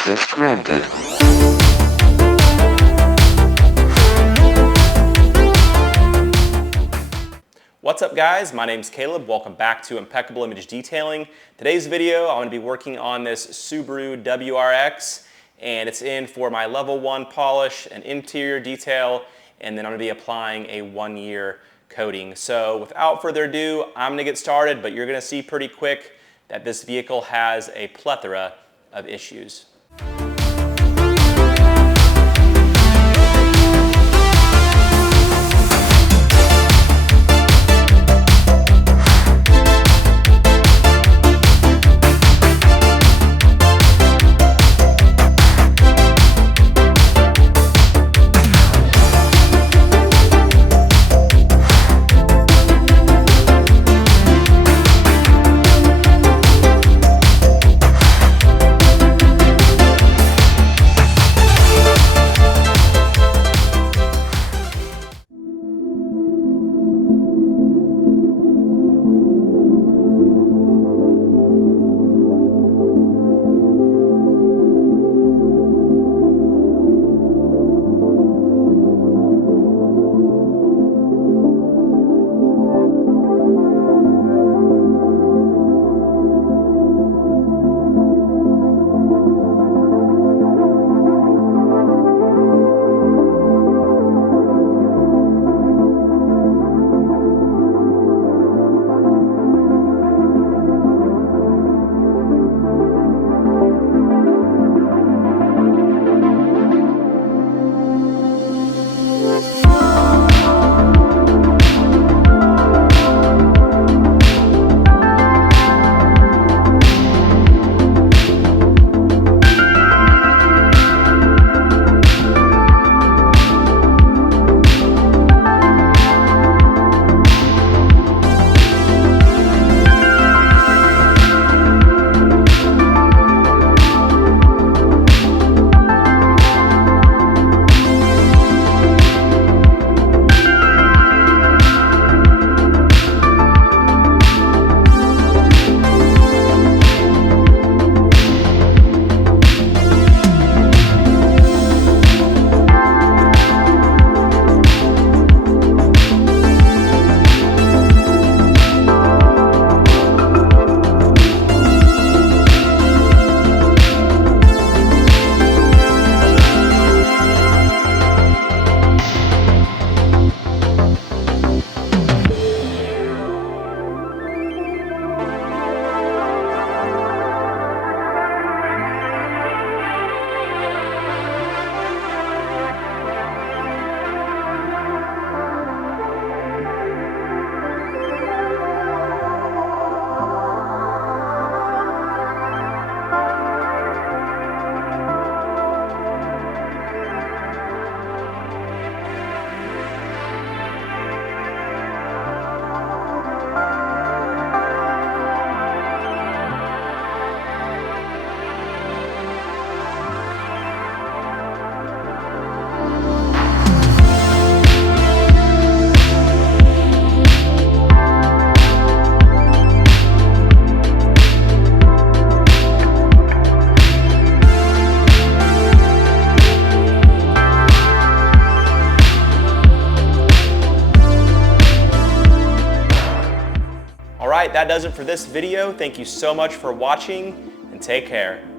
Access granted. What's up guys, my name's Caleb. Welcome back to Impeccable Image Detailing. Today's video, I'm going to be working on this Subaru WRX, and it's in for my level 1 polish and interior detail, and then I'm going to be applying a 1-year coating. So without further ado, I'm going to get started, but you're going to see pretty quick that this vehicle has a plethora of issues. Alright, that does it for this video. Thank you so much for watching, and take care.